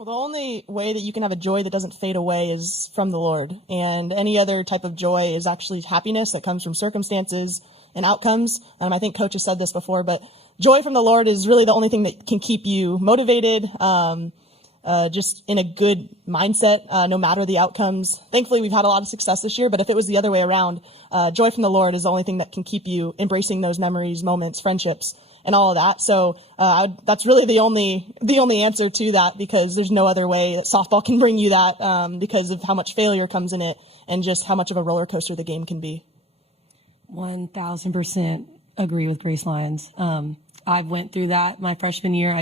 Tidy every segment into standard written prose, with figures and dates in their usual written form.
Well, the only way that you can have a joy that doesn't fade away is from the Lord. And any other type of joy is actually happiness that comes from circumstances and outcomes. I think Coach has said this before, but joy from the Lord is really the only thing that can keep you motivated, just in a good mindset, no matter the outcomes. Thankfully, we've had a lot of success this year, but if it was the other way around, joy from the Lord is the only thing that can keep you embracing those memories, moments, friendships, and all of that. So that's really the only answer to that, because there's no other way that softball can bring you that, because of how much failure comes in it and just how much of a roller coaster the game can be. 1,000% agree with Grace Lyons. I went through that my freshman year.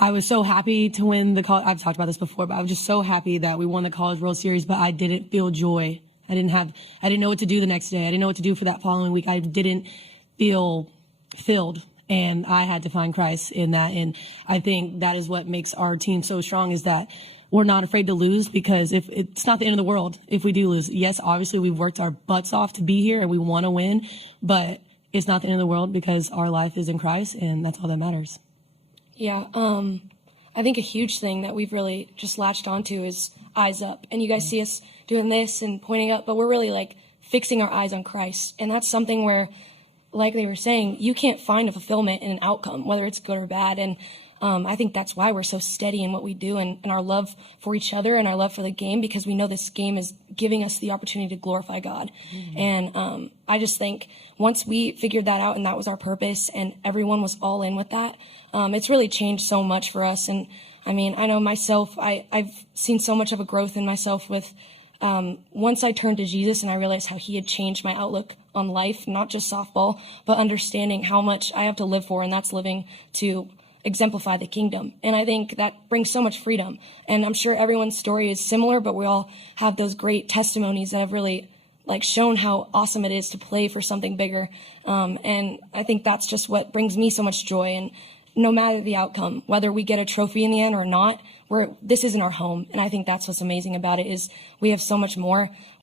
I was so happy to win the college. I've talked about this before, but I was just so happy that we won the College World Series, but I didn't feel joy. I didn't know what to do the next day. I didn't know what to do for that following week. I didn't feel filled, and I had to find Christ in that. And I think that is what makes our team so strong, is that we're not afraid to lose, because if it's not the end of the world if we do lose. Yes, obviously we've worked our butts off to be here and we want to win, but it's not the end of the world because our life is in Christ, and that's all that matters. Yeah, I think a huge thing that we've really just latched onto is eyes up. And you guys see us doing this and pointing up, but we're really like fixing our eyes on Christ. And that's something where, like they were saying, you can't find a fulfillment in an outcome, whether it's good or bad. And I think that's why we're so steady in what we do, and our love for each other and our love for the game, because we know this game is giving us the opportunity to glorify God. Mm-hmm. And I just think once we figured that out and that was our purpose and everyone was all in with that, it's really changed so much for us. And I mean, I know myself, I've seen so much of a growth in myself with once I turned to Jesus and I realized how he had changed my outlook on life, not just softball, but understanding how much I have to live for, and that's living to exemplify the kingdom. And I think that brings so much freedom. And I'm sure everyone's story is similar, but we all have those great testimonies that have really like shown how awesome it is to play for something bigger. And I think that's just what brings me so much joy. And no matter the outcome, whether we get a trophy in the end or not, this isn't our home. And I think that's what's amazing about it, is we have so much more.